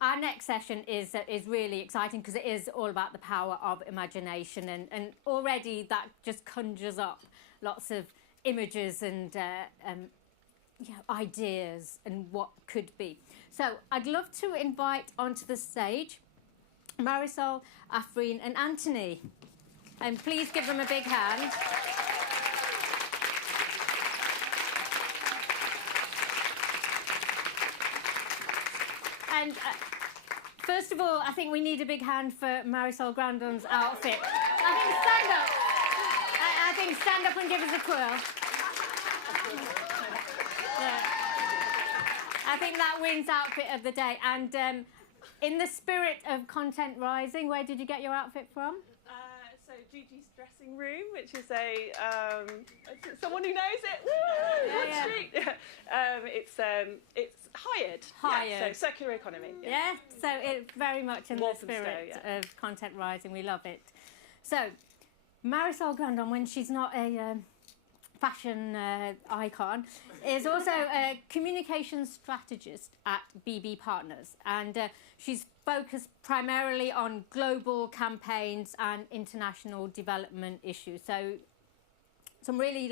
our next session is really exciting because it is all about the power of imagination, and already that just conjures up lots of images and ideas and what could be. So I'd love to invite onto the stage Marisol, Afreen and Anthony. And please give them a big hand. And first of all, I think we need a big hand for Marisol Grandon's outfit. I think stand up and give us a twirl. Yeah. I think that wins outfit of the day. And in the spirit of Content Rising, where did you get your outfit from? So Gigi's dressing room, which is a someone who knows it. Woo! Yeah. Street. It's hired. Yeah, so circular economy. Yeah. So it's very much in the spirit of Content Rising. We love it. So Marisol Grandon, when she's not a fashion icon, is also a communications strategist at BB Partners, and she's focused primarily on global campaigns and international development issues. So some really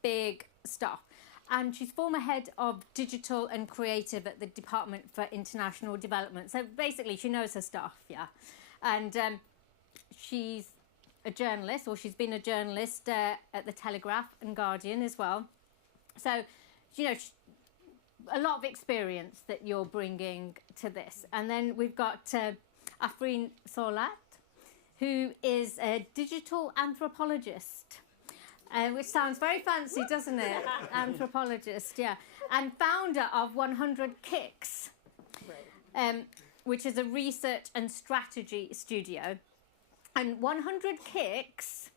big stuff. And she's former head of digital and creative at the Department for International Development. So basically she knows her stuff, yeah. And she's a journalist, or she's been a journalist at the Telegraph and Guardian as well. So, a lot of experience that you're bringing to this. And then we've got Afreen Saulat, who is a digital anthropologist, which sounds very fancy, doesn't it? Anthropologist, yeah. And founder of 100 Kicks, which is a research and strategy studio. And 100 Kicks,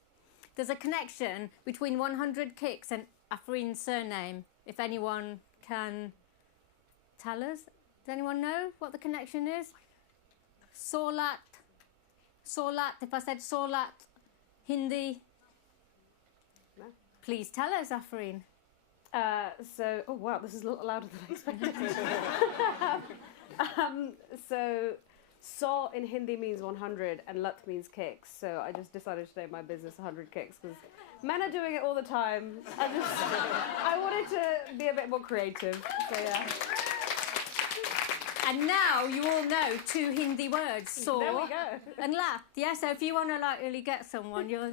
there's a connection between 100 Kicks and Afreen's surname, if anyone can tell us. Does anyone know what the connection is? Saulat, if I said Saulat, Hindi. No. Please tell us, Afreen. Oh wow, this is a lot louder than I expected. So, Saw in Hindi means 100 and Lat means kicks. So I just decided to name my business 100 Kicks because men are doing it all the time. I wanted to be a bit more creative. So yeah. And now you all know 2 Hindi words, Saw There we go. and Lat. Yeah, so if you want to really get someone, you're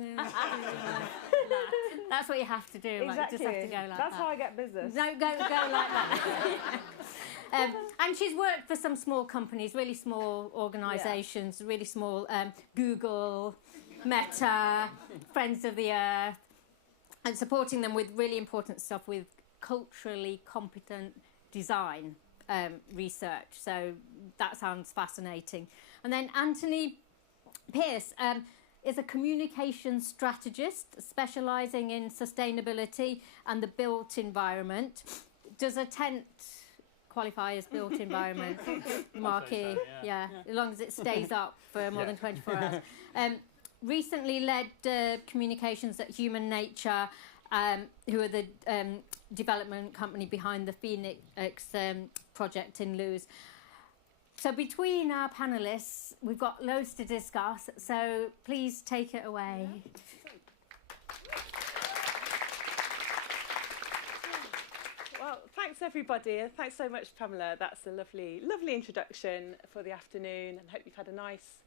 that's what you have to do. Exactly. You just have to go like that. That's how I get business. No, go like that. And she's worked for some small companies, really small organisations, really small, Google, Meta, Friends of the Earth, and supporting them with really important stuff with culturally competent design research. So that sounds fascinating. And then Anthony Pearce is a communication strategist specialising in sustainability and the built environment. Does a tent qualify as built environment? Marquee, so, yeah. As long as it stays up for more than 24 hours. Recently led communications at Human Nature, who are the development company behind the Phoenix project in Luz. So between our panellists, we've got loads to discuss, so please take it away. Well, thanks everybody, and thanks so much, Pamela. That's a lovely introduction for the afternoon, and hope you've had a nice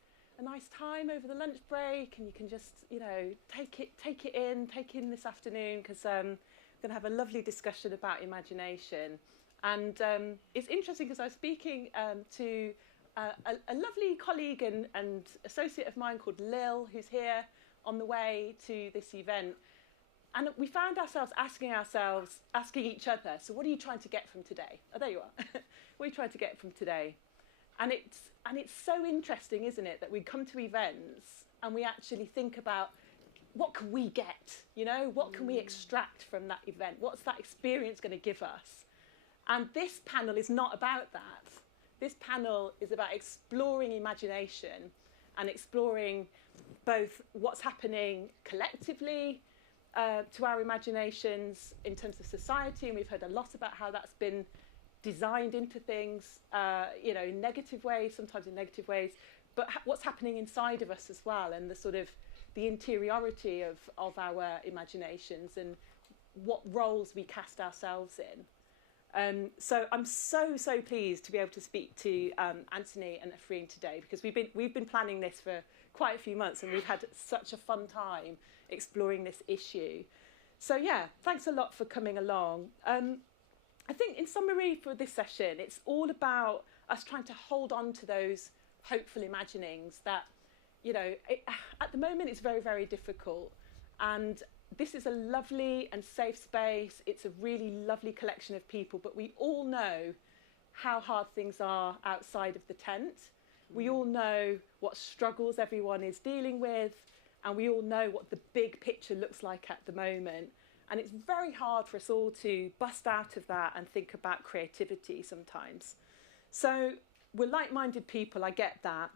time over the lunch break, and you can just take it in this afternoon, because we're going to have a lovely discussion about imagination. And it's interesting because I was speaking to a lovely colleague and associate of mine called Lil, who's here on the way to this event. And we found ourselves asking each other, so what are you trying to get from today? Oh, there you are. What are you trying to get from today? And it's so interesting, isn't it, that we come to events and we actually think about what can we get? What can we extract from that event? What's that experience going to give us? And this panel is not about that. This panel is about exploring imagination and exploring both what's happening collectively to our imaginations in terms of society, and we've heard a lot about how that's been designed into things, in negative ways, sometimes in negative ways, but what's happening inside of us as well, and the sort of the interiority of our imaginations and what roles we cast ourselves in. So I'm so pleased to be able to speak to Anthony and Afreen today, because we've been planning this for quite a few months, and we've had such a fun time exploring this issue. So yeah, thanks a lot for coming along. I think in summary for this session, it's all about us trying to hold on to those hopeful imaginings that, at the moment it's very, very difficult. And this is a lovely and safe space. It's a really lovely collection of people, but we all know how hard things are outside of the tent. We all know what struggles everyone is dealing with, and we all know what the big picture looks like at the moment. And it's very hard for us all to bust out of that and think about creativity sometimes. So we're like-minded people, I get that.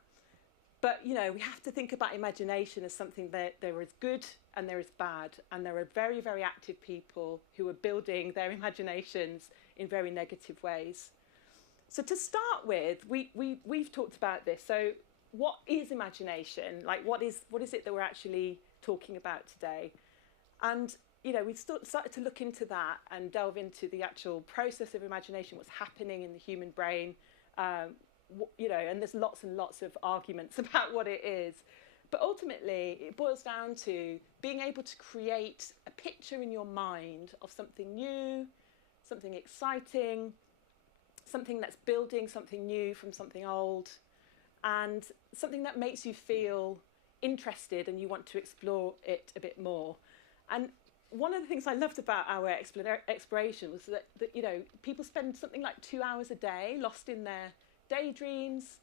But, we have to think about imagination as something that there is good and there is bad. And there are very, very active people who are building their imaginations in very negative ways. So to start with, we've talked about this. So what is imagination? Like, what is it that we're actually talking about today? And, we've started to look into that and delve into the actual process of imagination, what's happening in the human brain, and there's lots and lots of arguments about what it is. But ultimately, it boils down to being able to create a picture in your mind of something new, something exciting, something that's building something new from something old, and something that makes you feel interested and you want to explore it a bit more. And one of the things I loved about our exploration was that people spend something like 2 hours a day lost in their daydreams,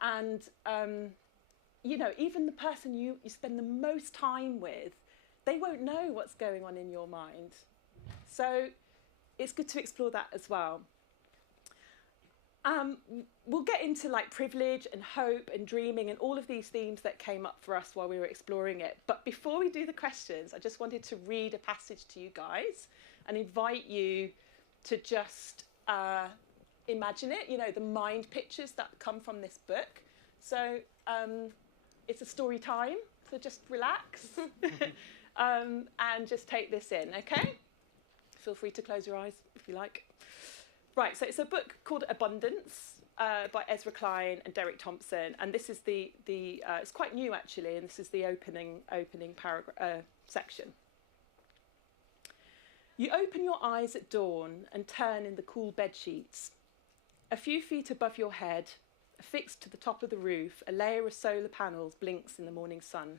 and even the person you spend the most time with, they won't know what's going on in your mind. So it's good to explore that as well. We'll get into like privilege and hope and dreaming and all of these themes that came up for us while we were exploring it. But before we do the questions, I just wanted to read a passage to you guys and invite you to just imagine it, the mind pictures that come from this book. So it's a story time, so just relax and just take this in, okay? Feel free to close your eyes if you like. Right, so it's a book called Abundance by Ezra Klein and Derek Thompson, and this is the it's quite new actually, and this is the opening paragraph section. You open your eyes at dawn and turn in the cool bed sheets. A few feet above your head, affixed to the top of the roof, a layer of solar panels blinks in the morning sun.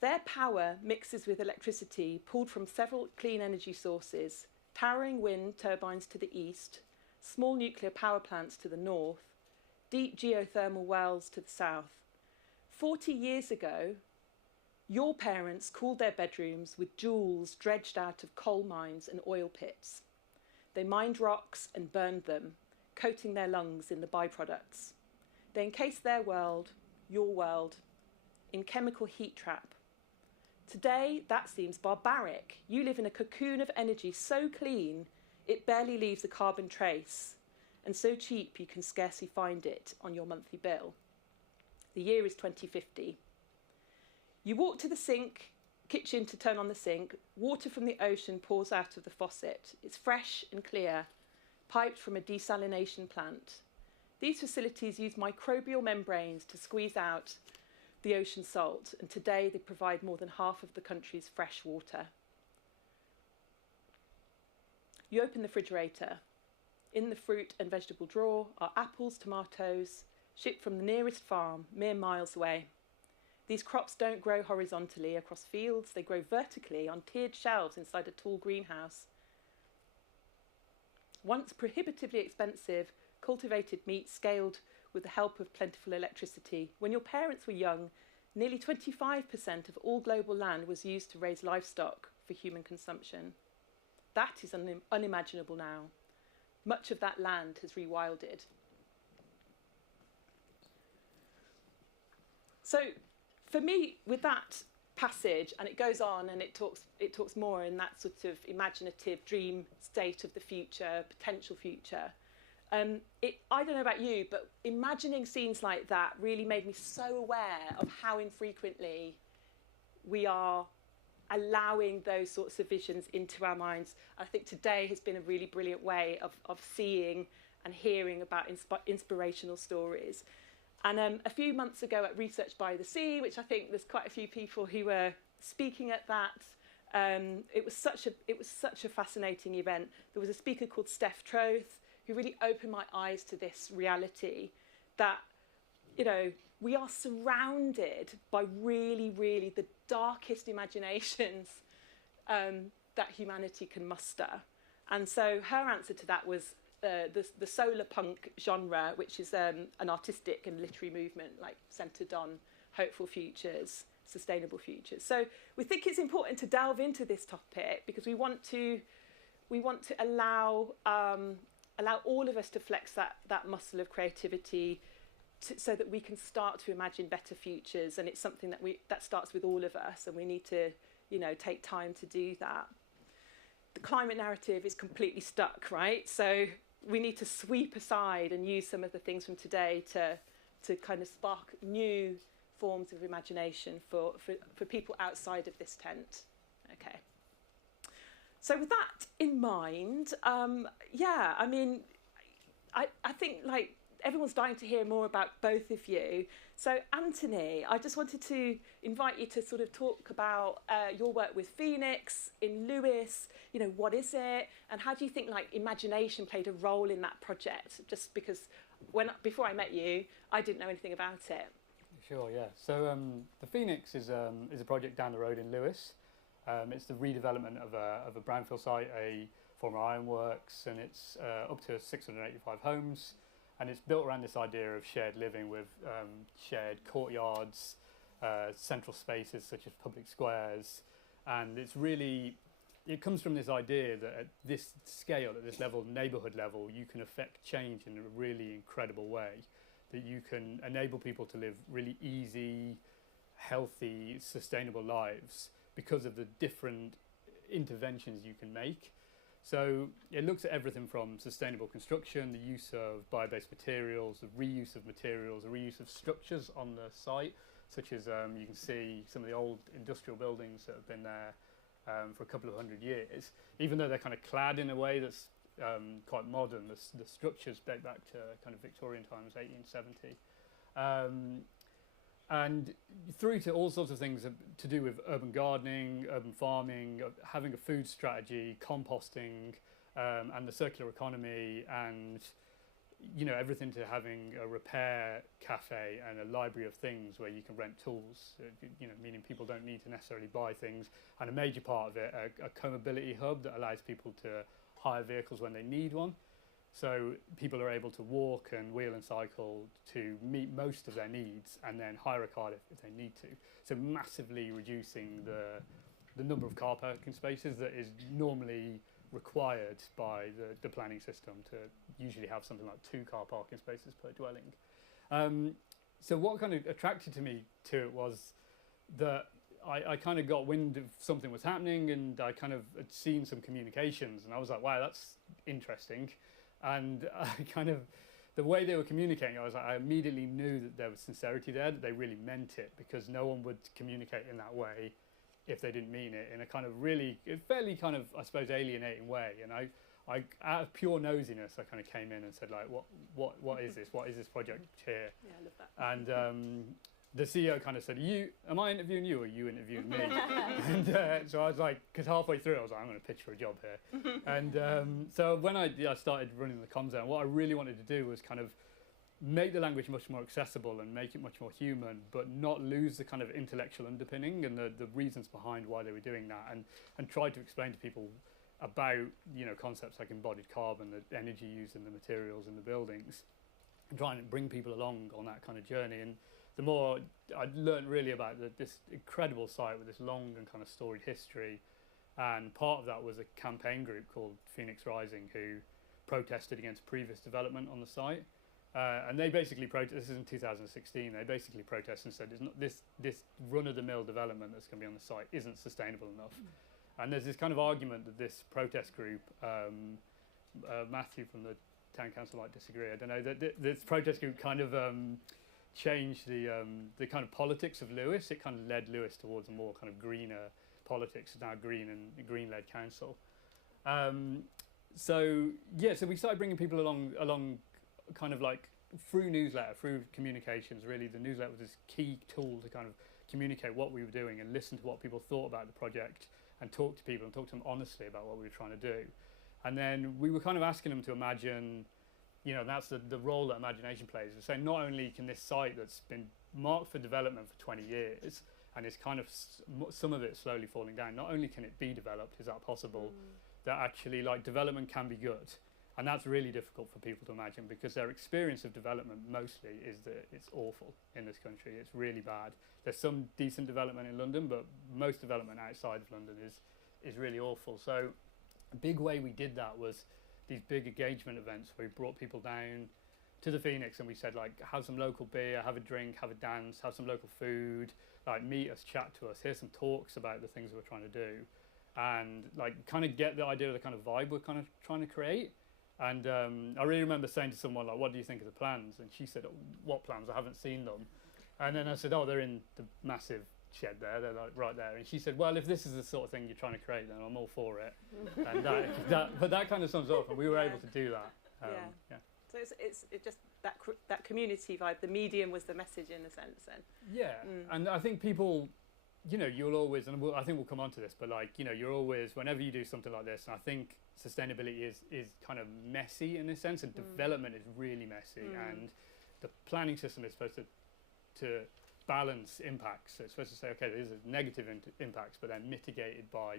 Their power mixes with electricity pulled from several clean energy sources: towering wind turbines to the east, small nuclear power plants to the north, deep geothermal wells to the south. 40 years ago, your parents cooled their bedrooms with jewels dredged out of coal mines and oil pits. They mined rocks and burned them, coating their lungs in the byproducts. They encased their world, your world, in chemical heat trap. Today, that seems barbaric. You live in a cocoon of energy so clean, it barely leaves a carbon trace, and so cheap you can scarcely find it on your monthly bill. The year is 2050. You walk to the kitchen to turn on the sink. Water from the ocean pours out of the faucet. It's fresh and clear, piped from a desalination plant. These facilities use microbial membranes to squeeze out the ocean salt, and today they provide more than half of the country's fresh water. You open the refrigerator. In the fruit and vegetable drawer are apples, tomatoes, shipped from the nearest farm, mere miles away. These crops don't grow horizontally across fields, they grow vertically on tiered shelves inside a tall greenhouse. Once prohibitively expensive, cultivated meat scaled with the help of plentiful electricity. When your parents were young, nearly 25% of all global land was used to raise livestock for human consumption. That is unimaginable now. Much of that land has rewilded. So, for me, with that passage, and it goes on and it talks more in that sort of imaginative dream state of the future, potential future. I don't know about you, but imagining scenes like that really made me so aware of how infrequently we are allowing those sorts of visions into our minds. I think today has been a really brilliant way of seeing and hearing about inspirational stories. And a few months ago at Research by the Sea, which I think there's quite a few people who were speaking at that, it was such a fascinating event. There was a speaker called Steph Troth who really opened my eyes to this reality that, you know, we are surrounded by really, really the darkest imaginations that humanity can muster. And so her answer to that was the solar punk genre, which is an artistic and literary movement like centred on hopeful futures, sustainable futures. So we think it's important to delve into this topic because we want to allow all of us to flex that muscle of creativity so that we can start to imagine better futures. And it's something that starts with all of us, and we need to, you know, take time to do that. The climate narrative is completely stuck, right? So we need to sweep aside and use some of the things from today to kind of spark new forms of imagination for people outside of this tent. Okay. So with that in mind, I mean, I think like everyone's dying to hear more about both of you. So Anthony, I just wanted to invite you to sort of talk about your work with Phoenix in Lewis. You know, what is it, and how do you think like imagination played a role in that project? Just because before I met you, I didn't know anything about it. Sure, yeah. So the Phoenix is a project down the road in Lewis. It's the redevelopment of a brownfield site, a former ironworks, and it's up to 685 homes. And it's built around this idea of shared living with shared courtyards, central spaces such as public squares. And it comes from this idea that at this scale, at this level, neighbourhood level, you can affect change in a really incredible way. That you can enable people to live really easy, healthy, sustainable lives because of the different interventions you can make. So it looks at everything from sustainable construction, the use of bio-based materials, the reuse of materials, the reuse of structures on the site, such as you can see some of the old industrial buildings that have been there for a couple of hundred years. Even though they're kind of clad in a way that's quite modern, the structures date back to kind of Victorian times, 1870. And through to all sorts of things to do with urban gardening, urban farming, having a food strategy, composting, and the circular economy, and you know, everything to having a repair cafe and a library of things where you can rent tools. You know, meaning people don't need to necessarily buy things, and a major part of it, a co-mobility hub that allows people to hire vehicles when they need one. So people are able to walk and wheel and cycle to meet most of their needs, and then hire a car if they need to. So massively reducing the number of car parking spaces that is normally required by the planning system to usually have something like 2 car parking spaces per dwelling. So what kind of attracted me to it was that I kind of got wind of something was happening, and I kind of had seen some communications, and I was like, wow, that's interesting. And the way they were communicating, I immediately knew that there was sincerity there, that they really meant it, because no one would communicate in that way if they didn't mean it, in a kind of fairly kind of, I suppose, alienating way. And I out of pure nosiness, I kind of came in and said, like, what is this? What is this project here? Yeah, I love that. And the CEO kind of said, am I interviewing you or are you interviewing me? And so I was like, because halfway through I was like, I'm going to pitch for a job here. And so when I started running the comms down, what I really wanted to do was kind of make the language much more accessible and make it much more human, but not lose the kind of intellectual underpinning and the reasons behind why they were doing that, and try to explain to people about, you know, concepts like embodied carbon, the energy used in the materials in the buildings, and trying to bring people along on that kind of journey. And the more I learned really about this incredible site with this long and kind of storied history, and part of that was a campaign group called Phoenix Rising, who protested against previous development on the site. And they basically this is in 2016. They basically protested and said, "It's not this run-of-the-mill development that's going to be on the site isn't sustainable enough." And there's this kind of argument that this protest group, Matthew from the town council might disagree. I don't know. This protest group kind of changed the kind of politics of Lewis. It kind of led Lewis towards a more kind of greener politics. It's now green-led council. So we started bringing people along kind of like through newsletter, through communications. Really, the newsletter was this key tool to kind of communicate what we were doing and listen to what people thought about the project and talk to people and talk to them honestly about what we were trying to do. And then we were kind of asking them to imagine, that's the role that imagination plays. We're saying not only can this site that's been marked for development for 20 years and is kind of some of it slowly falling down, not only can it be developed, is that possible, that actually like development can be good. And that's really difficult for people to imagine because their experience of development mostly is that it's awful in this country. It's really bad. There's some decent development in London, but most development outside of London is really awful. So a big way we did that was these big engagement events where we brought people down to the Phoenix and we said, like, have some local beer, have a drink, have a dance, have some local food, like meet us, chat to us, hear some talks about the things we're trying to do, and like kind of get the idea of the kind of vibe we're kind of trying to create. And I really remember saying to someone, like, what do you think of the plans? And she said, oh, what plans? I haven't seen them. And then I said, oh, they're in the massive shed there. They're like right there. And she said, well, if this is the sort of thing you're trying to create, then I'm all for it. And but that kind of sums up, and we were able to do that. So it's just that community vibe. The medium was the message in a sense then. Yeah, and I think people, you'll always, and I think we'll come on to this, but like, you're always, whenever you do something like this, and I think sustainability is kind of messy in this sense, and development is really messy, and the planning system is supposed to balance impacts. So it's supposed to say, okay, there's negative impacts, but they're mitigated by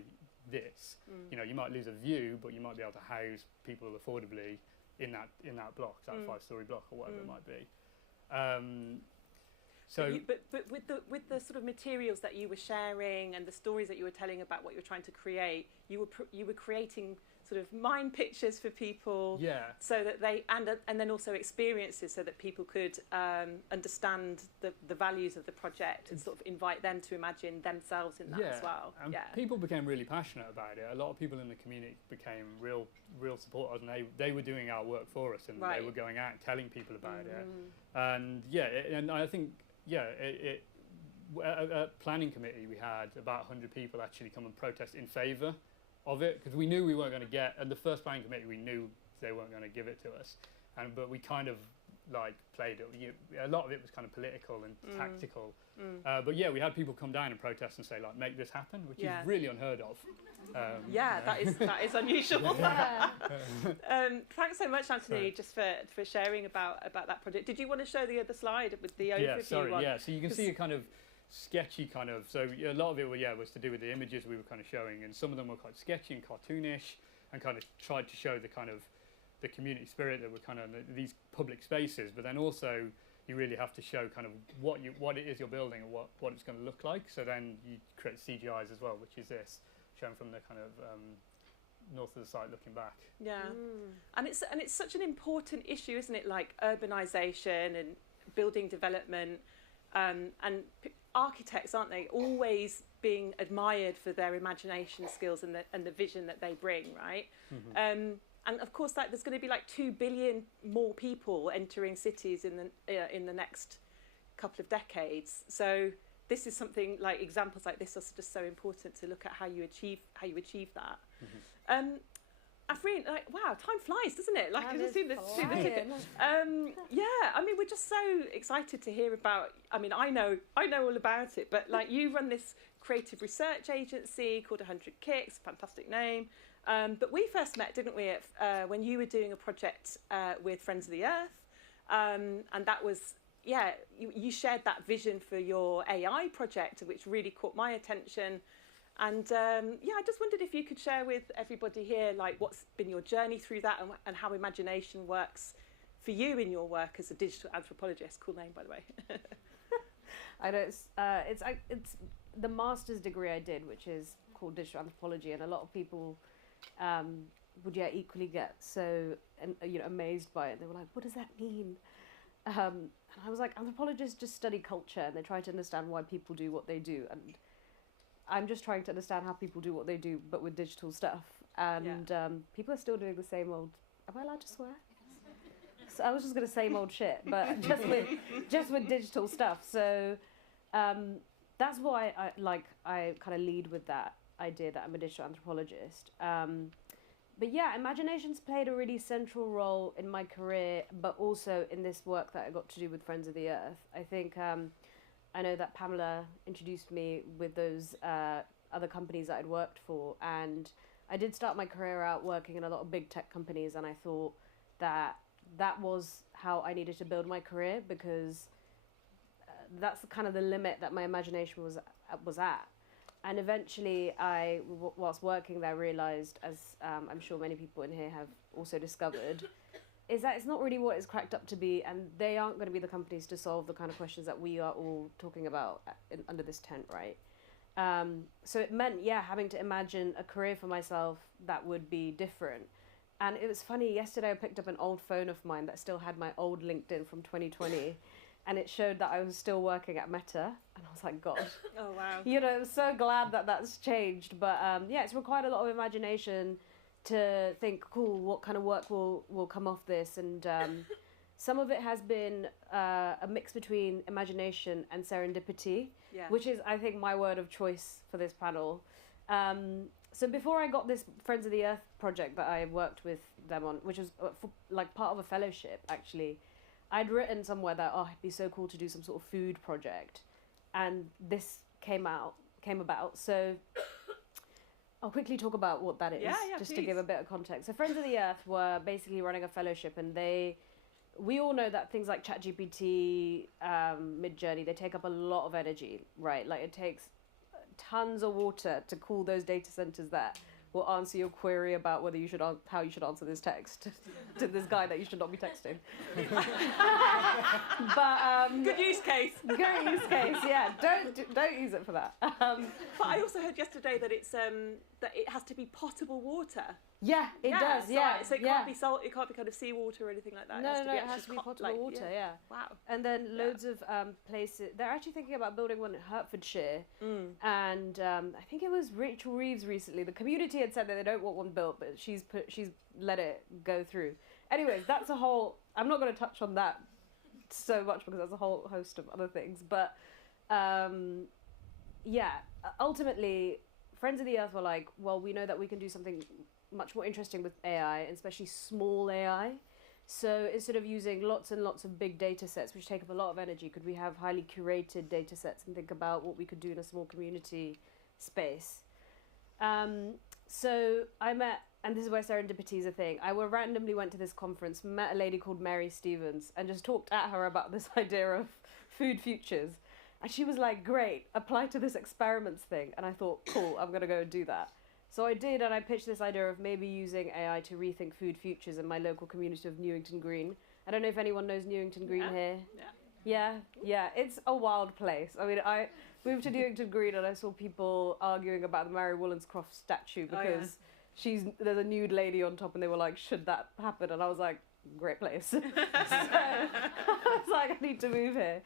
this. You might lose a view, but you might be able to house people affordably in that block, that 5-story block or whatever it might be. But with the sort of materials that you were sharing and the stories that you were telling about what you were trying to create, you were creating sort of mind pictures for people, so that they and then also experiences, so that people could understand the values of the project and sort of invite them to imagine themselves in that as well. And people became really passionate about it. A lot of people in the community became real supporters, and they were doing our work for us, and they were going out and telling people about it. And and I think at planning committee we had about 100 people actually come and protest in favour of it, because we knew we weren't going to get, and the first planning committee we knew they weren't going to give it to us, but we kind of like played it. A lot of it was kind of political and tactical, but we had people come down and protest and say, like, make this happen, which is really unheard of. That is unusual. Thanks so much, Anthony, just for sharing about that project. Did you want to show the other slide with the overview one? So you can see a kind of sketchy kind of, so a lot of it was to do with the images we were kind of showing, and some of them were quite sketchy and cartoonish, and kind of tried to show the kind of the community spirit that were kind of these public spaces, but then also you really have to show kind of what it is you're building and what it's going to look like. So then you create CGIs as well, which is this, shown from the kind of north of the site looking back. And it's such an important issue, isn't it, like urbanisation and building development, and architects, aren't they, always being admired for their imagination skills and the vision that they bring, right? And of course, there's going to be like 2 billion more people entering cities in the next couple of decades. So this is something like examples like this are just so important to look at how you achieve that. Afreen, like, wow, time flies, doesn't it? Like, I've seen the ticket. I mean, we're just so excited to hear about. I mean, I know all about it, but like, you run this creative research agency called 100 Kicks, fantastic name. But we first met, didn't we, when you were doing a project with Friends of the Earth, and that was, you shared that vision for your AI project, which really caught my attention. And I just wondered if you could share with everybody here, like, what's been your journey through that, and how imagination works for you in your work as a digital anthropologist. Cool name, by the way. I know it's the master's degree I did, which is called digital anthropology, and a lot of people would equally get so amazed by it. They were like, what does that mean? And I was like, anthropologists just study culture and they try to understand why people do what they do. And I'm just trying to understand how people do what they do, but with digital stuff. And people are still doing the same old. Am I allowed to swear? So I was just gonna same old shit, but just with digital stuff. So that's why I kind of lead with that idea that I'm a digital anthropologist. But yeah, imagination's played a really central role in my career, but also in this work that I got to do with Friends of the Earth. I think I know that Pamela introduced me with those other companies that I'd worked for, and I did start my career out working in a lot of big tech companies, and I thought that was how I needed to build my career, because that's kind of the limit that my imagination was at. And eventually whilst working there, realised, as I'm sure many people in here have also discovered, is that it's not really what it's cracked up to be, and they aren't going to be the companies to solve the kind of questions that we are all talking about under this tent, right? So it meant, having to imagine a career for myself that would be different. And it was funny, yesterday I picked up an old phone of mine that still had my old LinkedIn from 2020, and it showed that I was still working at Meta, and I was like, God. Oh, wow. I'm so glad that that's changed. But it's required a lot of imagination to think, cool, what kind of work will come off this? And some of it has been a mix between imagination and serendipity, which is, I think, my word of choice for this panel. So before I got this Friends of the Earth project that I worked with them on, which was part of a fellowship, actually, I'd written somewhere that, it'd be so cool to do some sort of food project. And this came about. So I'll quickly talk about what that is, just to give a bit of context. So Friends of the Earth were basically running a fellowship, and we all know that things like ChatGPT, Midjourney, they take up a lot of energy, right? Like, it takes tons of water to cool those data centers that will answer your query about whether how you should answer this text to this guy that you should not be texting. But good use case. Good use case. Yeah. Don't use it for that. But I also heard yesterday that it's that it has to be potable water. Yeah, it does. Yeah. So it can't be salt. It can't be kind of seawater or anything like that. It has to be potable water. Yeah. Wow. And then loads of places. They're actually thinking about building one in Hertfordshire. And I think it was Rachel Reeves recently. The community had said that they don't want one built, but she's let it go through. Anyways, that's a whole. I'm not going to touch on that so much because there's a whole host of other things. But ultimately, Friends of the Earth were like, well, we know that we can do something much more interesting with AI, especially small AI. So instead of using lots and lots of big data sets, which take up a lot of energy, could we have highly curated data sets and think about what we could do in a small community space? So I met, and this is where serendipity is a thing, randomly went to this conference, met a lady called Mary Stevens, and just talked at her about this idea of food futures. And she was like, great, apply to this experiments thing. And I thought, cool, I'm going to go and do that. So I did, and I pitched this idea of maybe using AI to rethink food futures in my local community of Newington Green. I don't know if anyone knows Newington Green here. Yeah. It's a wild place. I mean, I moved to Newington Green and I saw people arguing about the Mary Wollstonecraft statue because there's a nude lady on top, and they were like, should that happen? And I was like, great place. So I was like, I need to move here.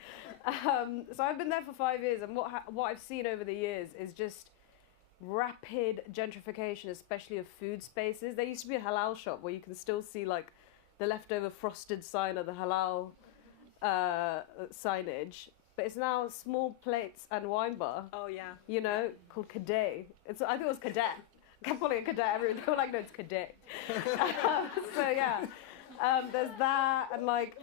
So I've been there for 5 years, and what I've seen over the years is just rapid gentrification, especially of food spaces. There used to be a halal shop where you can still see like the leftover frosted sign of the halal signage, but it's now small plates and wine bar. Oh yeah. Called Cadet. I think it was Cadet. I kept calling it Cadet. Everyone they were like, no, it's Cadet. So yeah, there's that, and like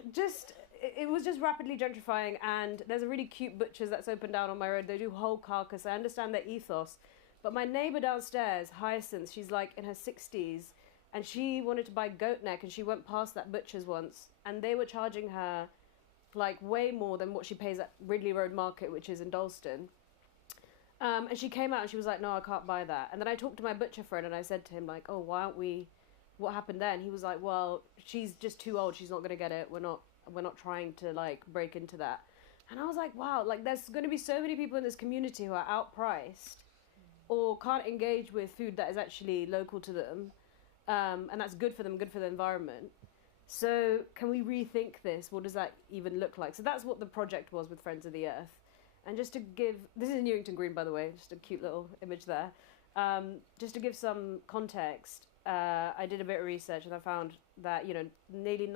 it was just rapidly gentrifying. And there's a really cute butcher's that's opened down on my road. They do whole carcass. I understand their ethos. But my neighbour downstairs, Hyacinth, she's like in her 60s, and she wanted to buy goat neck, and she went past that butcher's once, and they were charging her like way more than what she pays at Ridley Road Market, which is in Dalston. And she came out and she was like, no, I can't buy that. And then I talked to my butcher friend, and I said to him like, oh, why aren't we, what happened there? And he was like, well, she's just too old, she's not going to get it, we're not trying to like break into that. And I was like, wow, like there's going to be so many people in this community who are outpriced or can't engage with food that is actually local to them, and that's good for them, good for the environment. So can we rethink this? What does that even look like? So that's what the project was with Friends of the Earth. And just to give, this is Newington Green, by the way, just a cute little image there. Just to give some context, I did a bit of research and I found that, you know, nearly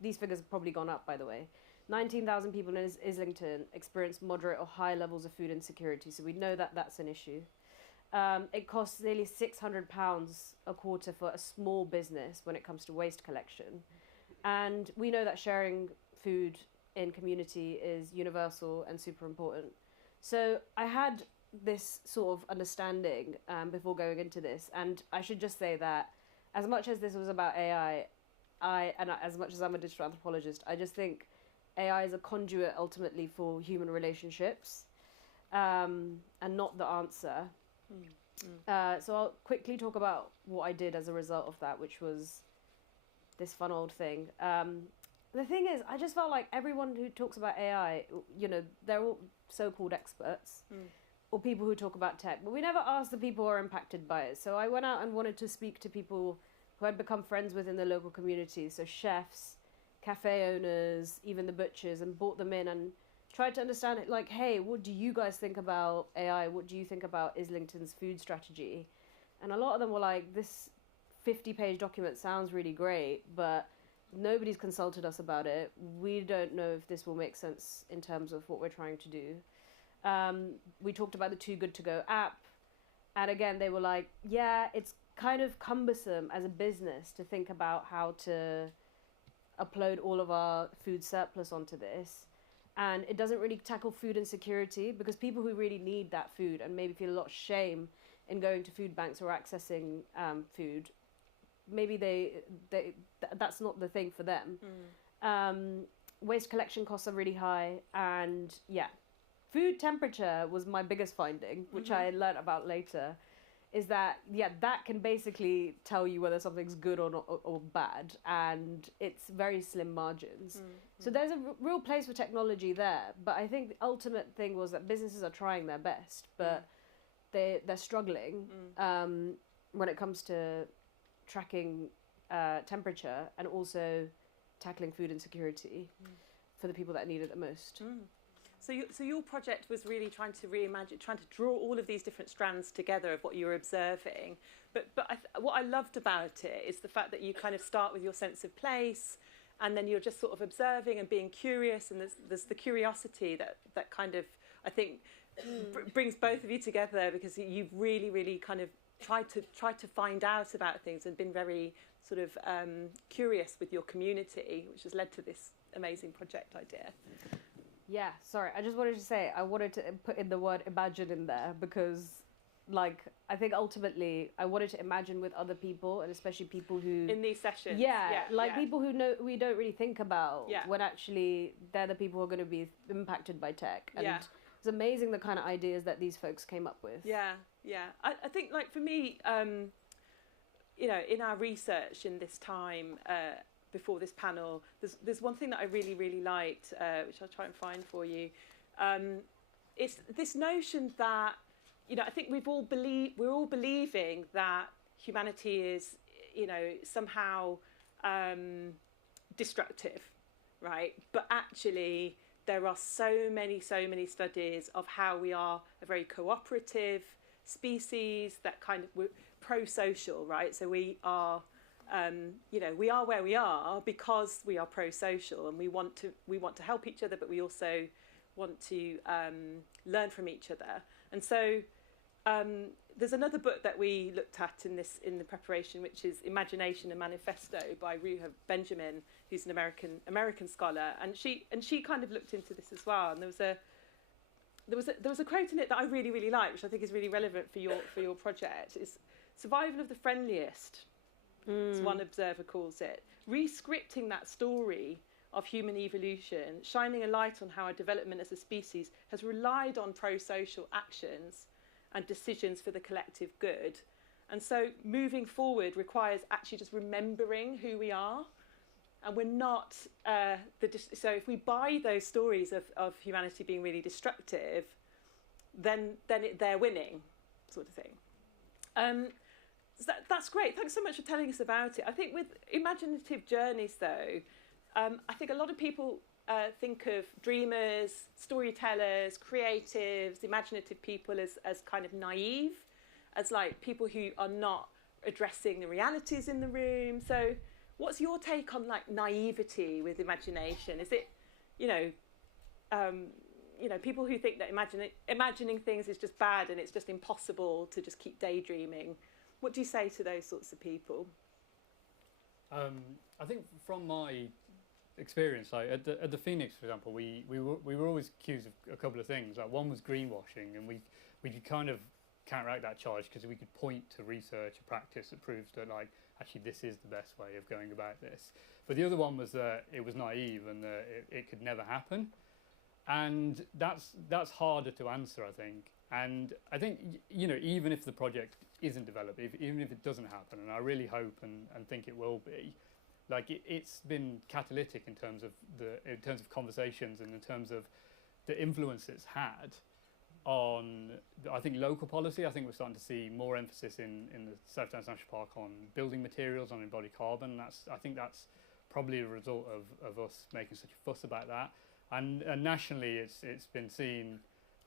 these figures have probably gone up, by the way. 19,000 people in Islington experience moderate or high levels of food insecurity, so we know that that's an issue. It costs nearly £600 a quarter for a small business when it comes to waste collection. And we know that sharing food in community is universal and super important. So I had this sort of understanding before going into this, and I should just say that as much as this was about AI, as much as I'm a digital anthropologist, I just think AI is a conduit ultimately for human relationships, and not the answer. So I'll quickly talk about what I did as a result of that, which was this fun old thing. The thing is, I just felt like everyone who talks about AI, you know, they're all so-called experts or people who talk about tech, but we never ask the people who are impacted by it. So I went out and wanted to speak to people who I'd become friends with in the local community, so chefs, cafe owners, even the butchers, and brought them in and tried to understand it, like, hey, what do you guys think about AI? What do you think about Islington's food strategy? And a lot of them were like, this 50-page document sounds really great, but nobody's consulted us about it. We don't know if this will make sense in terms of what we're trying to do. We talked about the Too Good To Go app, and again, they were like, yeah, it's kind of cumbersome as a business to think about how to upload all of our food surplus onto this. And it doesn't really tackle food insecurity, because people who really need that food and maybe feel a lot of shame in going to food banks or accessing food, maybe that's not the thing for them. Waste collection costs are really high, and yeah, food temperature was my biggest finding, which I learned about later, is that, yeah, that can basically tell you whether something's good or not, or bad, and it's very slim margins. So there's a real place for technology there, but I think the ultimate thing was that businesses are trying their best, but they're struggling when it comes to tracking temperature and also tackling food insecurity for the people that need it the most. So your project was really trying to reimagine, trying to draw all of these different strands together of what you were observing. But what I loved about it is the fact that you kind of start with your sense of place, and then you're just sort of observing and being curious, and there's the curiosity that kind of, I think, brings both of you together, because you've really kind of tried to find out about things and been very sort of curious with your community, which has led to this amazing project idea. Yeah, sorry, I just wanted to say, I wanted to put in the word imagine in there, because, like, I think ultimately I wanted to imagine with other people, and especially people who... In these sessions. People who we don't really think about, when actually they're the people who are going to be impacted by tech. And it's amazing the kind of ideas that these folks came up with. I think, like, for me, you know, in our research in this time... before this panel, there's one thing that I really liked, which I'll try and find for you. It's this notion that, you know, I think we're all believing that humanity is, you know, somehow destructive, right? But actually, there are so many studies of how we are a very cooperative species, that kind of we're pro-social, right? So we are. You know, we are where we are because we are pro-social, and we want to help each other, but we also want to learn from each other. And so there's another book that we looked at in the preparation, which is Imagination: A Manifesto by Ruha Benjamin, who's an American scholar, and she kind of looked into this as well. And there was a quote in it that I really liked, which I think is really relevant for your project. It's survival of the friendliest. As one observer calls it, re-scripting that story of human evolution, shining a light on how our development as a species has relied on pro-social actions and decisions for the collective good. And so moving forward requires actually just remembering who we are. And we're not, so if we buy those stories of humanity being really destructive, then they're winning, sort of thing. That's great. Thanks so much for telling us about it. I think with imaginative journeys, though, I think a lot of people think of dreamers, storytellers, creatives, imaginative people as kind of naive, as like people who are not addressing the realities in the room. So what's your take on like naivety with imagination? Is it, people who think that imagining things is just bad and it's just impossible to just keep daydreaming? What do you say to those sorts of people? I think from my experience, like at the Phoenix, for example, we were always accused of a couple of things. Like one was greenwashing, and we could kind of counteract that charge because we could point to research and practice that proves that like actually this is the best way of going about this. But the other one was that it was naive and that it could never happen, and that's harder to answer, I think. And I think even if the project isn't developed, even if it doesn't happen, and I really hope and think it will be, like it's been catalytic in terms of conversations and in terms of the influence it's had on, I think, local policy. I think we're starting to see more emphasis in the South Downs National Park on building materials, on embodied carbon. I think that's probably a result of us making such a fuss about that. And nationally, it's been seen.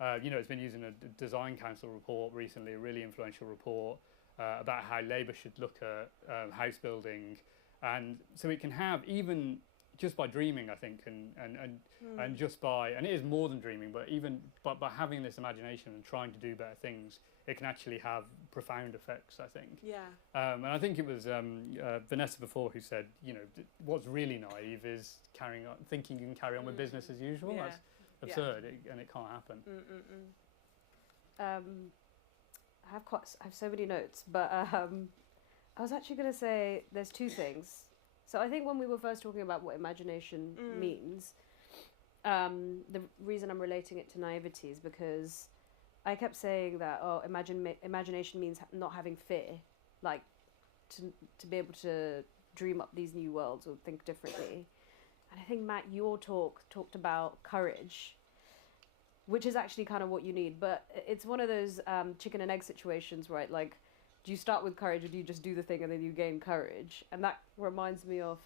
It's been using a Design Council report recently, a really influential report about how Labour should look at house building, and so it can have, even just by dreaming, I think, and just by, and it is more than dreaming, but by having this imagination and trying to do better things, it can actually have profound effects, I think. Yeah. And I think it was Vanessa before who said, what's really naive is thinking you can carry on with business as usual. Yeah. That's absurd, and it can't happen. I have so many notes, but I was actually going to say there's two things. So I think when we were first talking about what imagination means, the reason I'm relating it to naivety is because I kept saying that imagination means not having fear, like to be able to dream up these new worlds or think differently. And I think, Matt, your talked about courage, which is actually kind of what you need. But it's one of those chicken and egg situations, right? Like, do you start with courage or do you just do the thing and then you gain courage? And that reminds me of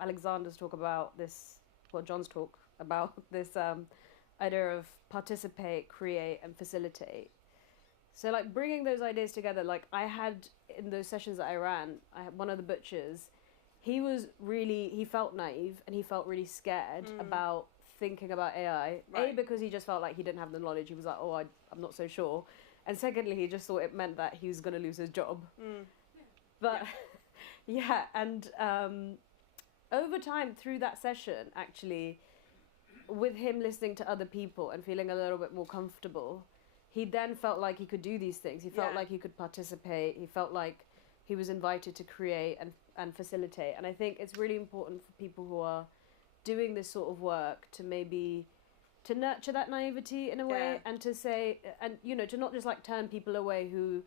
Alexander's talk about this, John's talk about this idea of participate, create, and facilitate. So, like, bringing those ideas together, like I had in those sessions that I ran, I had one of the butchers. He felt naive and he felt really scared about thinking about AI. Right. A, because he just felt like he didn't have the knowledge. He was like, I'm not so sure. And secondly, he just thought it meant that he was going to lose his job. But yeah, and over time through that session, actually, with him listening to other people and feeling a little bit more comfortable, he then felt like he could do these things. He felt like he could participate. He felt like he was invited to create and facilitate. And I think it's really important for people who are doing this sort of work to maybe to nurture that naivety in a way, and to say, and to not just like turn people away who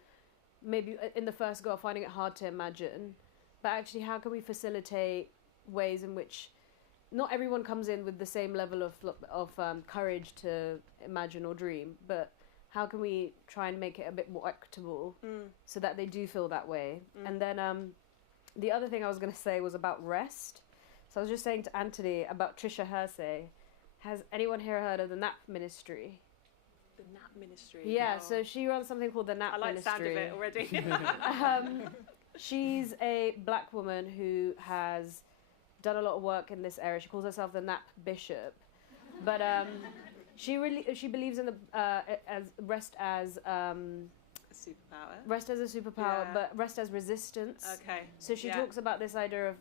maybe in the first go are finding it hard to imagine, but actually how can we facilitate ways in which not everyone comes in with the same level of courage to imagine or dream, but how can we try and make it a bit more equitable so that they do feel that way? And then the other thing I was going to say was about rest. So I was just saying to Anthony about Trisha Hersey. Has anyone here heard of the Nap Ministry? The Nap Ministry? Yeah, so she runs something called the Nap Ministry. I like the sound of it already. She's a black woman who has done a lot of work in this area. She calls herself the Nap Bishop. But she believes in the as rest as a superpower. Rest as a superpower, but rest as resistance. Okay. So she talks about this idea of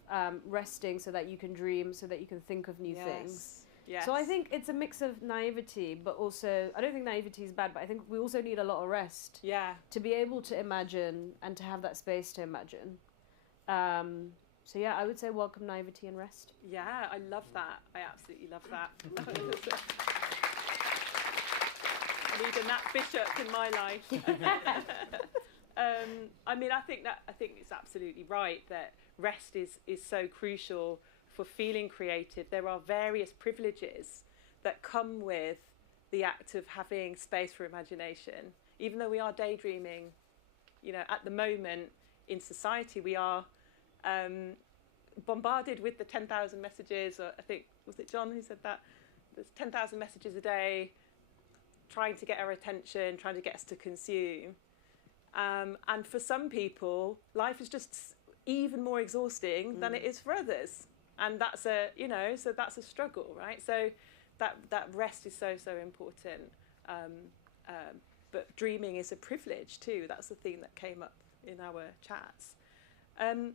resting so that you can dream, so that you can think of new things. Yes. So I think it's a mix of naivety, but also, I don't think naivety is bad, but I think we also need a lot of rest. Yeah. To be able to imagine and to have that space to imagine. So yeah, I would say welcome naivety and rest. Yeah, I love that. I absolutely love that. I need a Nat Bishop in my life. I mean, I think it's absolutely right that rest is so crucial for feeling creative. There are various privileges that come with the act of having space for imagination. Even though we are daydreaming, at the moment, in society we are bombarded with the 10,000 messages, or I think, was it John who said that? There's 10,000 messages a day trying to get our attention, trying to get us to consume. And for some people, life is just even more exhausting than it is for others. And that's so that's a struggle, right? So that rest is so, so important. But dreaming is a privilege too. That's the theme that came up in our chats. I'm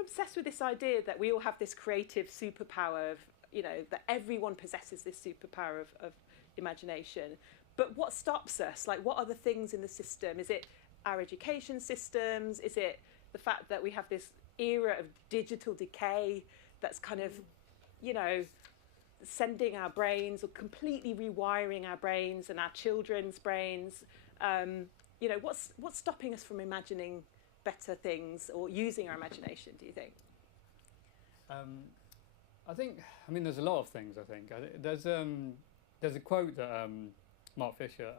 obsessed with this idea that we all have this creative superpower of, that everyone possesses this superpower of imagination. But what stops us? Like, what are the things in the system? Is it our education systems? Is it the fact that we have this era of digital decay that's kind of, sending our brains, or completely rewiring our brains and our children's brains? What's stopping us from imagining better things or using our imagination, do you think? There's a lot of things, I think. There's a quote that Mark Fisher,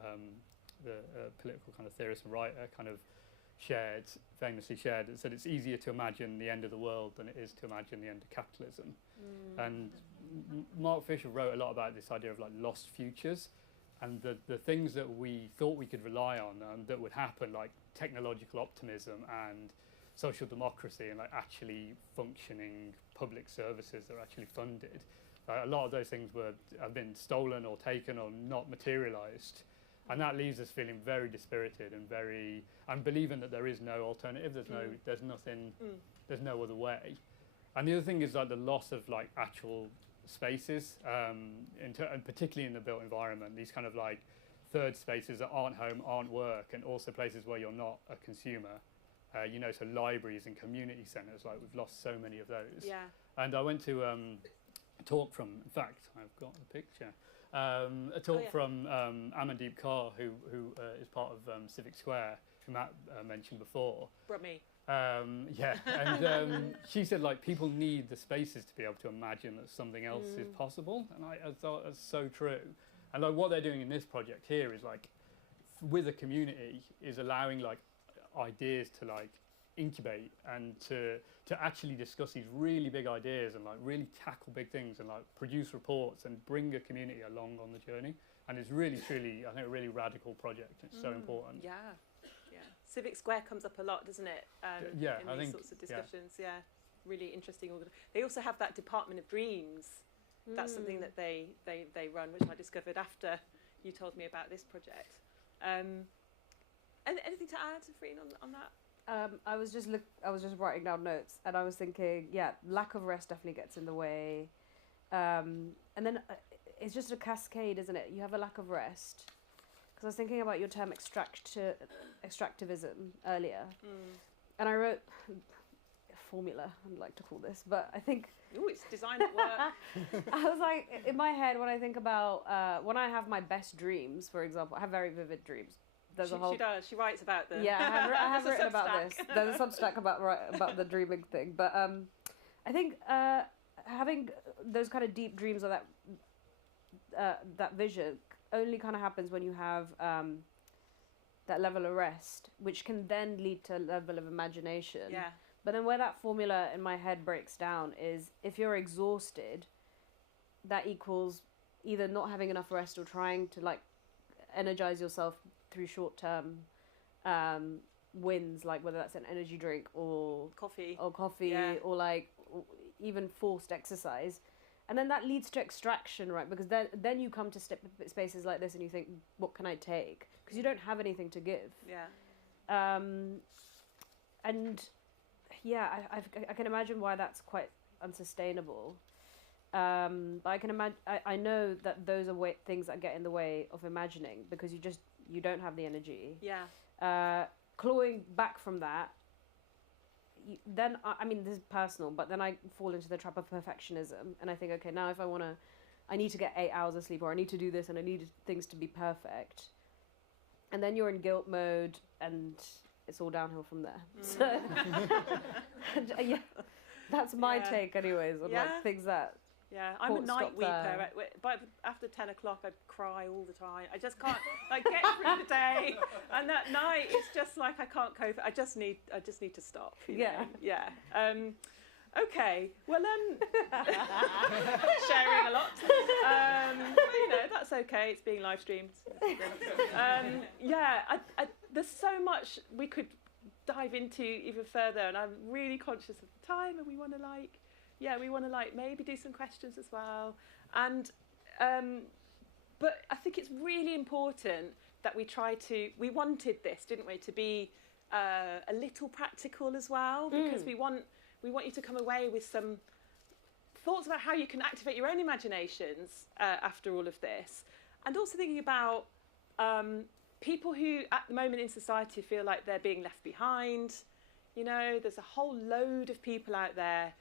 the political kind of theorist and writer, kind of famously shared, that said it's easier to imagine the end of the world than it is to imagine the end of capitalism. And Mark Fisher wrote a lot about this idea of like lost futures, and the things that we thought we could rely on that would happen, like technological optimism and social democracy and like actually functioning public services that are actually funded. A lot of those things have been stolen or taken or not materialised, and that leaves us feeling very dispirited and believing that there is no alternative. There's no other way. And the other thing is like the loss of like actual spaces, and particularly in the built environment. These kind of like third spaces that aren't home, aren't work, and also places where you're not a consumer. So libraries and community centres. Like we've lost so many of those. Yeah. And I went to talk from, in fact, I've got the picture, a talk from Amandeep Kaur, who is part of Civic Square, who Matt mentioned before. Brought me. And she said, like, people need the spaces to be able to imagine that something else is possible, and I thought that's so true. And like what they're doing in this project here is like, with a community, is allowing like ideas to like incubate and to actually discuss these really big ideas and like really tackle big things and like produce reports and bring a community along on the journey. And it's really, truly, I think, a really radical project. It's so important. Yeah. Civic Square comes up a lot, doesn't it? In these sorts of discussions. Yeah. Really interesting. They also have that Department of Dreams. That's something that they run, which I discovered after you told me about this project. Anything to add, Afreen, on that? I was just writing down notes, and I was thinking, lack of rest definitely gets in the way, and then it's just a cascade, isn't it? You have a lack of rest, because I was thinking about your term extractivism earlier, and I wrote a formula, I'd like to call this, but I think. Ooh, it's design at work. I was like, in my head, when I think about when I have my best dreams, for example, I have very vivid dreams. She does. She writes about them. Yeah, I have written about this. There's a Substack about the dreaming thing. But I think having those kind of deep dreams or that vision only kind of happens when you have that level of rest, which can then lead to a level of imagination. Yeah. But then where that formula in my head breaks down is if you're exhausted, that equals either not having enough rest or trying to like energize yourself through short-term wins, like whether that's an energy drink or coffee or like even forced exercise, and then that leads to extraction, right? Because then you come to spaces like this and you think, what can I take? Because you don't have anything to give. And I can imagine why that's quite unsustainable. But I can imagine. I know that those are things that get in the way of imagining, because you don't have the energy. Clawing back from that, then I mean, this is personal, but then I fall into the trap of perfectionism, and I think, okay, now if I need to get 8 hours of sleep, or I need to do this, and I need things to be perfect, and then you're in guilt mode, and it's all downhill from there. So, that's my take, anyways, on like things that Yeah, I'm a night weeper. But after 10 o'clock, I'd cry all the time. I just can't like get through the day, and at night it's just like I can't cope. I just need to stop. Yeah. Yeah. Okay. Well, sharing a lot. But, that's okay. It's being live streamed. There's so much we could dive into even further, and I'm really conscious of the time, and we want to maybe do some questions as well. And but I think it's really important that we wanted this, didn't we, to be a little practical as well, because we want you to come away with some thoughts about how you can activate your own imaginations after all of this, and also thinking about people who at the moment in society feel like they're being left behind. There's a whole load of people out there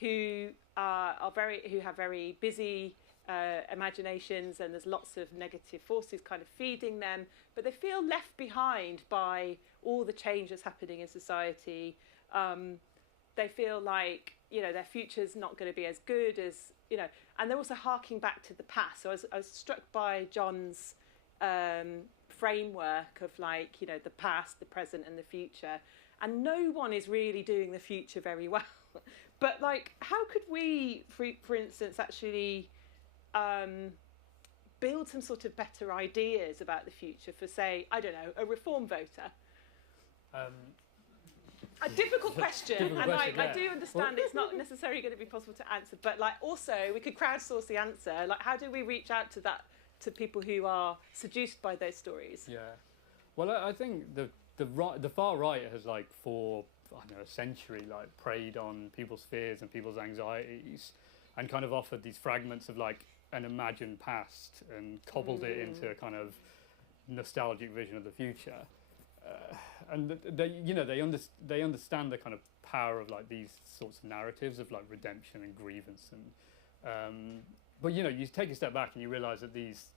who have very busy imaginations, and there's lots of negative forces kind of feeding them, but they feel left behind by all the changes happening in society. They feel like their future's not going to be as good as and they're also harking back to the past. So I was struck by John's framework of the past, the present, and the future, and no one is really doing the future very well. But how could we, for instance, actually build some sort of better ideas about the future for, say, I don't know, a reform voter? A difficult question, I do understand it's not necessarily going to be possible to answer, but also we could crowdsource the answer. How do we reach out to people who are seduced by those stories? Yeah, well, I think the far right has for a century preyed on people's fears and people's anxieties, and kind of offered these fragments of an imagined past and cobbled it into a kind of nostalgic vision of the future. And they understand the kind of power of these sorts of narratives of redemption and grievance, and but you take a step back and you realise that these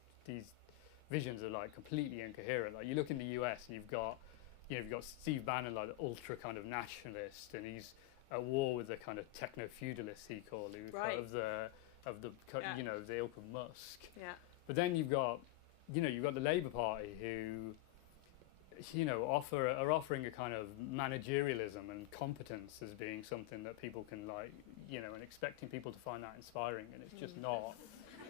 visions are completely incoherent. You look in the US and you've got Steve Bannon, the ultra kind of nationalist, and he's at war with the kind of techno-feudalists he called, of the ilk of Musk. Yeah. But then you've got the Labour Party who are offering a kind of managerialism and competence as being something that people can and expecting people to find that inspiring, and it's just not.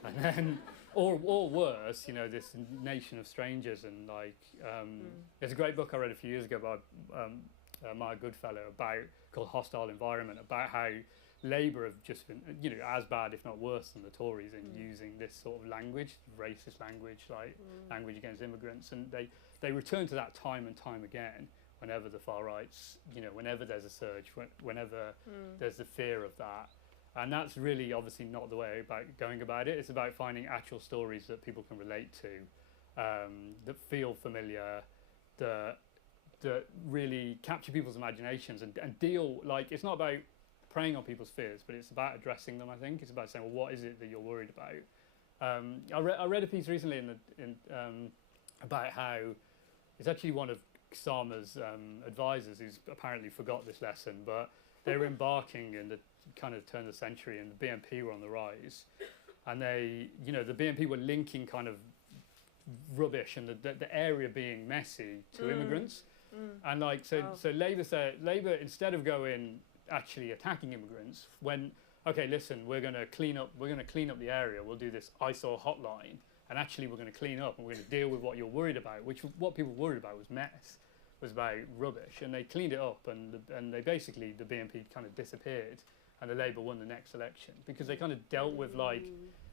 And then, or worse, this nation of strangers, and there's a great book I read a few years ago by Maya Goodfellow called Hostile Environment, about how Labour have just been, as bad, if not worse, than the Tories in using this sort of language, racist language, language against immigrants, and they return to that time and time again whenever the far right's, whenever there's a surge, whenever there's the fear of that. And that's really obviously not the way about going about it. It's about finding actual stories that people can relate to, that feel familiar, that really capture people's imaginations and deal, it's not about preying on people's fears, but it's about addressing them, I think. It's about saying, well, what is it that you're worried about? I read a piece recently about how it's actually one of Sama's advisors who's apparently forgot this lesson, but they were embarking in the kind of turn of the century, and the BNP were on the rise, and the BNP were linking kind of rubbish and the area being messy to immigrants, and so Labour instead of going actually attacking immigrants, listen, we're going to clean up the area, we'll do this ISO hotline, and actually we're going to clean up and we're going to deal with what you're worried about, what people were worried about was about rubbish, and they cleaned it up, and they basically, the BNP kind of disappeared, and the Labour won the next election because they kind of dealt with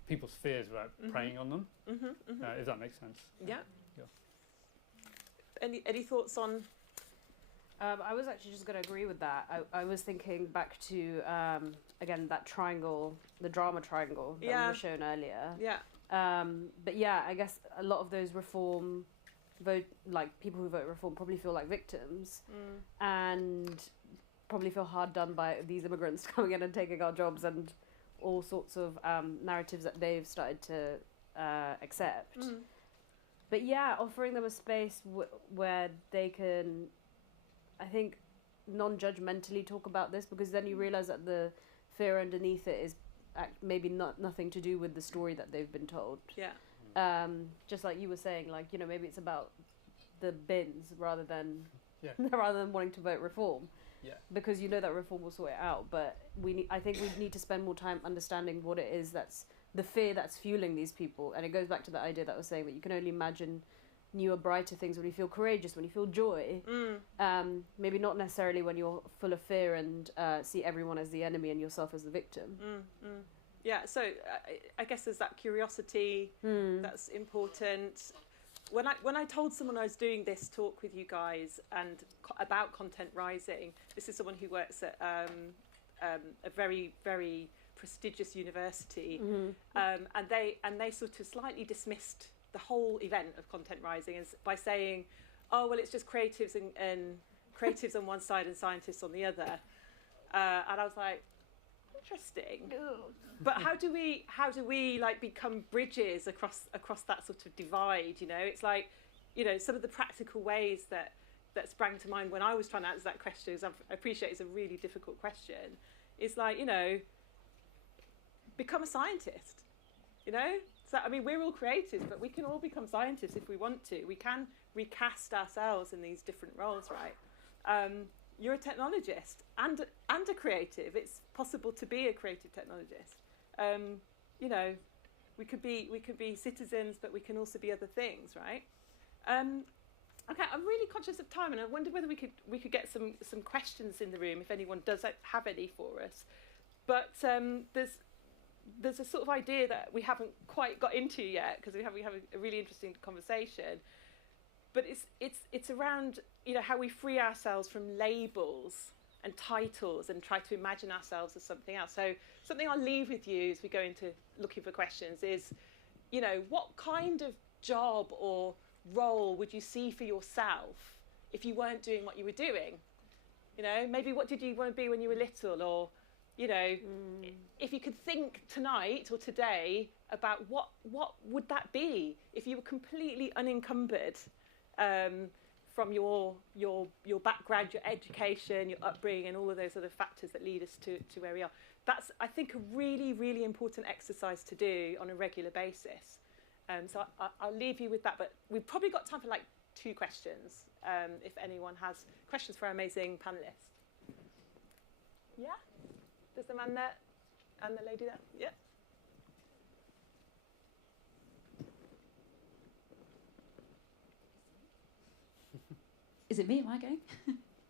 people's fears without preying on them. If that makes sense. Yeah. Any thoughts on? I was actually just going to agree with that. I was thinking back to again that triangle, the drama triangle that we were shown earlier. Yeah. But yeah, I guess a lot of those reform people who vote reform probably feel like victims, and probably feel hard done by these immigrants coming in and taking our jobs and all sorts of narratives that they've started to accept. But yeah, offering them a space where they can, I think, non-judgmentally talk about this, because then you realise that the fear underneath it is maybe nothing to do with the story that they've been told. Yeah. Just like you were saying, like, you know, maybe it's about the bins rather than Yeah. rather than wanting to vote reform. Yeah. Because you know that reform will sort it out, but I think we need to spend more time understanding what it is that's the fear that's fueling these people. And it goes back to the idea that I was saying, that you can only imagine newer, brighter things when you feel courageous, when you feel joy. Maybe not necessarily when you're full of fear and see everyone as the enemy and yourself as the victim. Yeah, so I guess there's that curiosity that's important. When I told someone I was doing this talk with you guys and about Content Rising, this is someone who works at a very, very prestigious university, and they sort of slightly dismissed the whole event of Content Rising by saying, "Oh, well, it's just creatives and creatives on one side and scientists on the other," and I was like, interesting. But how do we like become bridges across that sort of divide? You know, it's like, you know, some of the practical ways that sprang to mind when I was trying to answer that question, is I appreciate it's a really difficult question. It's like, you know, become a scientist. You know, so I mean, we're all creatives, but we can all become scientists if we want to. We can recast ourselves in these different roles, right? You're a technologist and a creative. It's possible to be a creative technologist. You know, we could be citizens, but we can also be other things, right? Okay, I'm really conscious of time, and I wonder whether we could get some questions in the room if anyone does have any for us. But there's a sort of idea that we haven't quite got into yet, because we have a really interesting conversation. But it's around, you know, how we free ourselves from labels and titles and try to imagine ourselves as something else. So something I'll leave with you as we go into looking for questions is, you know, what kind of job or role would you see for yourself if you weren't doing what you were doing? You know, maybe what did you want to be when you were little? Or, you know, if you could think tonight or today about what would that be if you were completely unencumbered from your background, your education, your upbringing, and all of those other factors that lead us to where we are. That's, I think, a really, really important exercise to do on a regular basis. So I'll leave you with that, but we've probably got time for like 2 questions, if anyone has questions for our amazing panellists. Yeah? There's the man there and the lady there. Yeah. Is it me? Am I going?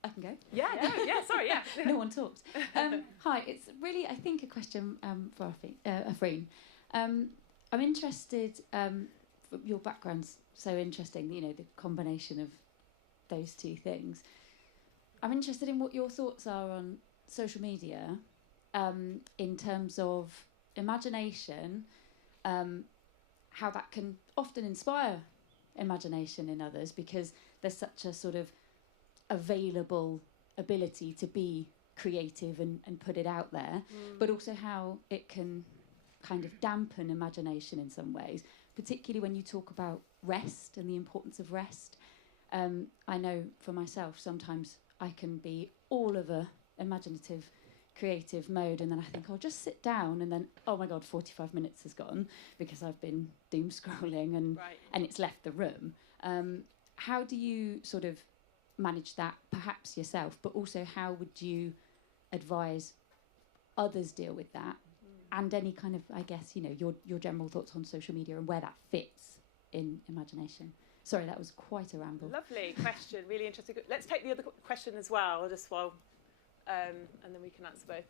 I can go. Yeah, no, yeah, sorry, yeah. No one talks. Hi, it's really, I think, a question for Afreen. I'm interested, your background's so interesting, you know, the combination of those 2 things. I'm interested in what your thoughts are on social media in terms of imagination, how that can often inspire imagination in others, because there's such a sort of available ability to be creative and put it out there, but also how it can kind of dampen imagination in some ways, particularly when you talk about rest and the importance of rest. I know for myself, sometimes I can be all of a imaginative, creative mode, and then I think I'll just sit down, and then, oh my God, 45 minutes has gone because I've been doom scrolling and it's left the room. How do you sort of manage that, perhaps yourself, but also how would you advise others deal with that? And any kind of, I guess, you know, your general thoughts on social media and where that fits in imagination. Sorry, that was quite a ramble. Lovely question, really interesting. Let's take the other question as well, just while, and then we can answer both.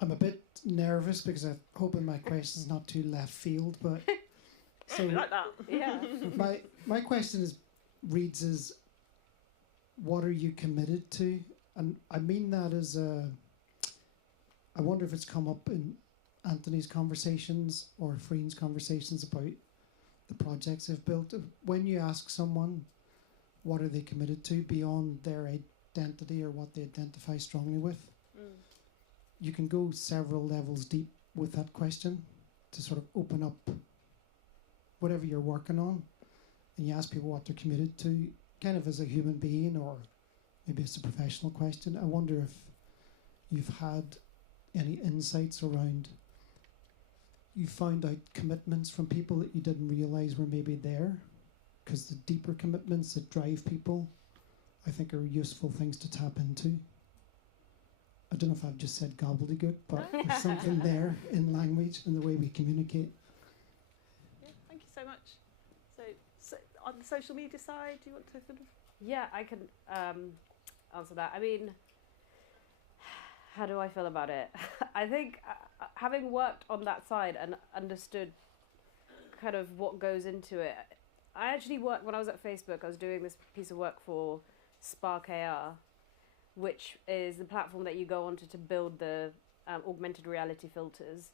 I'm a bit nervous because I'm hoping my question's not too left field, but so like that. Yeah. my question reads as, what are you committed to? And I mean that as I wonder if it's come up in Anthony's conversations or Afreen's conversations about the projects they've built. When you ask someone what are they committed to beyond their identity or what they identify strongly with, you can go several levels deep with that question to sort of open up whatever you're working on, and you ask people what they're committed to, kind of as a human being, or maybe it's a professional question. I wonder if you've had any insights around you found out commitments from people that you didn't realise were maybe there, because the deeper commitments that drive people, I think, are useful things to tap into. I don't know if I've just said gobbledygook, but there's something there in language and the way we communicate. Yeah, thank you so much. So on the social media side, do you want to sort of? Yeah, I can answer that. I mean, how do I feel about it? I think having worked on that side and understood kind of what goes into it, I actually worked, when I was at Facebook, I was doing this piece of work for Spark AR, which is the platform that you go onto to build the augmented reality filters.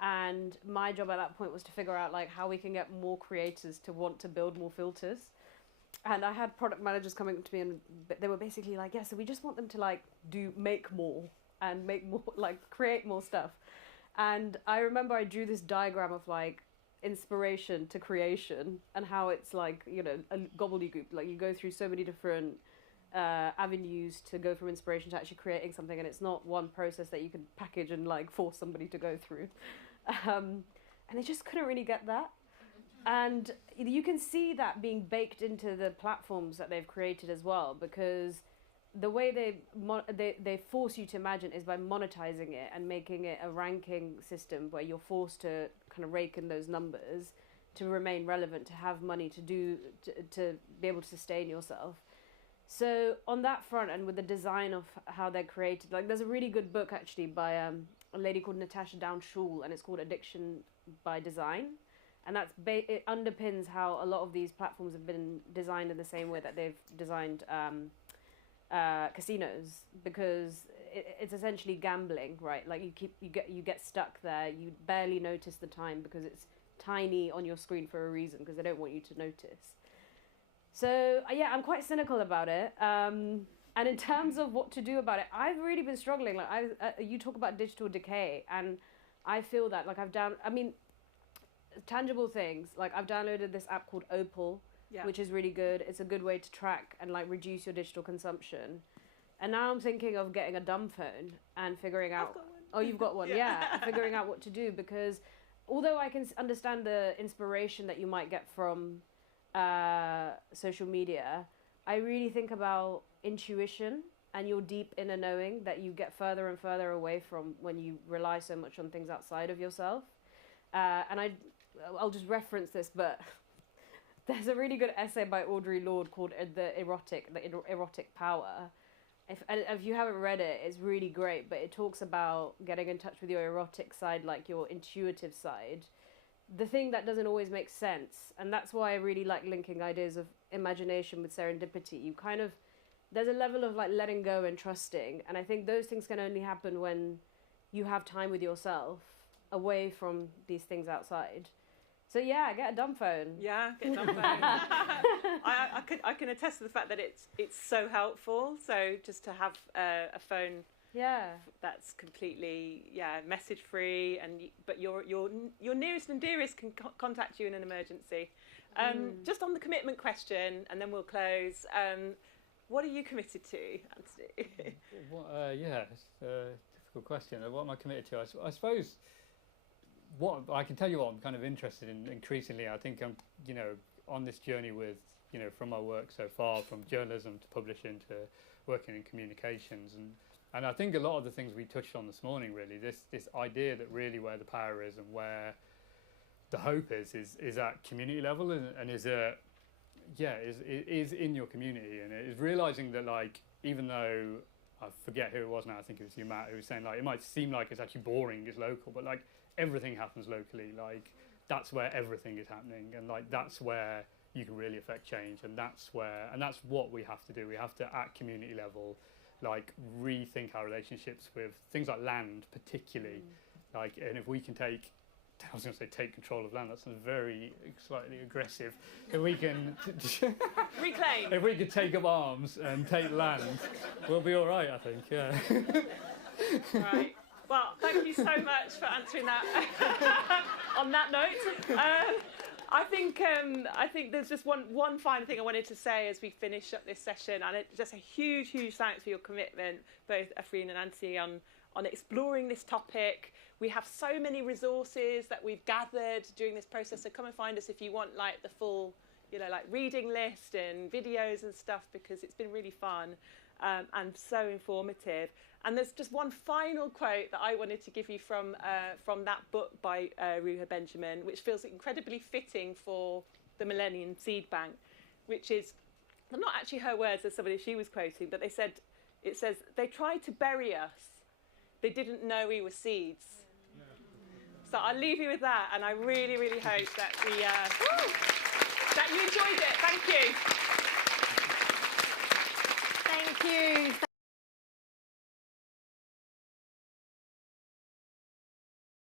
And my job at that point was to figure out like how we can get more creators to want to build more filters. And I had product managers coming to me and they were basically like, yeah, so we just want them to like make more and make more, like create more stuff. And I remember I drew this diagram of like inspiration to creation and how it's like, you know, a gobbledygook. Like you go through so many different avenues to go from inspiration to actually creating something, and it's not one process that you can package and like force somebody to go through. And they just couldn't really get that. And you can see that being baked into the platforms that they've created as well, because the way they force you to imagine is by monetizing it and making it a ranking system where you're forced to kind of rake in those numbers to remain relevant, to have money to be able to sustain yourself. So on that front, and with the design of how they're created, like there's a really good book actually by a lady called Natasha Down-Schul, and it's called Addiction by Design. And it underpins how a lot of these platforms have been designed in the same way that they've designed casinos, because it's essentially gambling, right? Like you get stuck there. You barely notice the time because it's tiny on your screen for a reason, because they don't want you to notice. So yeah, I'm quite cynical about it. And in terms of what to do about it, I've really been struggling. Like you talk about digital decay, and I feel that like tangible things. Like I've downloaded this app called Opal, which is really good. It's a good way to track and like reduce your digital consumption. And now I'm thinking of getting a dumb phone and figuring out. I've got one. Oh, you've got one, yeah. Figuring out what to do, because although I can understand the inspiration that you might get from social media, I really think about intuition and your deep inner knowing that you get further and further away from when you rely so much on things outside of yourself. And I'll just reference this, but there's a really good essay by Audre Lorde called The Erotic Power. If you haven't read it, it's really great, but it talks about getting in touch with your erotic side, like your intuitive side. The thing that doesn't always make sense, and that's why I really like linking ideas of imagination with serendipity. You kind of, there's a level of like letting go and trusting, and I think those things can only happen when you have time with yourself, away from these things outside. So yeah, get a dumb phone. Yeah, get a dumb phone. I can attest to the fact that it's so helpful. So just to have a phone, that's completely message free, and but your nearest and dearest can contact you in an emergency. Just on the commitment question, and then we'll close. What are you committed to, Anthony? It's a difficult question. What am I committed to? I suppose. What I can tell you what I'm kind of interested in increasingly. I think I'm, on this journey with, from my work so far, from journalism to publishing to working in communications, and I think a lot of the things we touched on this morning, really, this idea that really where the power is and where the hope is at community level, and is in your community, and it is realizing that, like, even though I forget who it was now, I think it was you, Matt, who was saying, like, it might seem like it's actually boring, it's local, but like everything happens locally. Like that's where everything is happening, and like that's where you can really affect change, and that's what we have to do. We have to, at community level, like rethink our relationships with things like land, particularly. Like, and if we can take control of land. That sounds very slightly aggressive. If we can reclaim. If we could take up arms and take land, we'll be all right, I think. Yeah. Right. Well, thank you so much for answering that. On that note, I think there's just one final thing I wanted to say as we finish up this session, and it's just a huge thanks for your commitment, both Afreen and Anthony, on on exploring this topic. We have so many resources that we've gathered during this process, so come and find us if you want like the full, you know, like reading list and videos and stuff, because it's been really fun and so informative. And there's just one final quote that I wanted to give you from that book by Ruha Benjamin, which feels incredibly fitting for the Millennium Seed Bank, which is, they're not actually her words, as somebody she was quoting, but it says, they tried to bury us. They didn't know we were seeds. So I'll leave you with that, and I really, really hope that that you enjoyed it. Thank you. Thank you.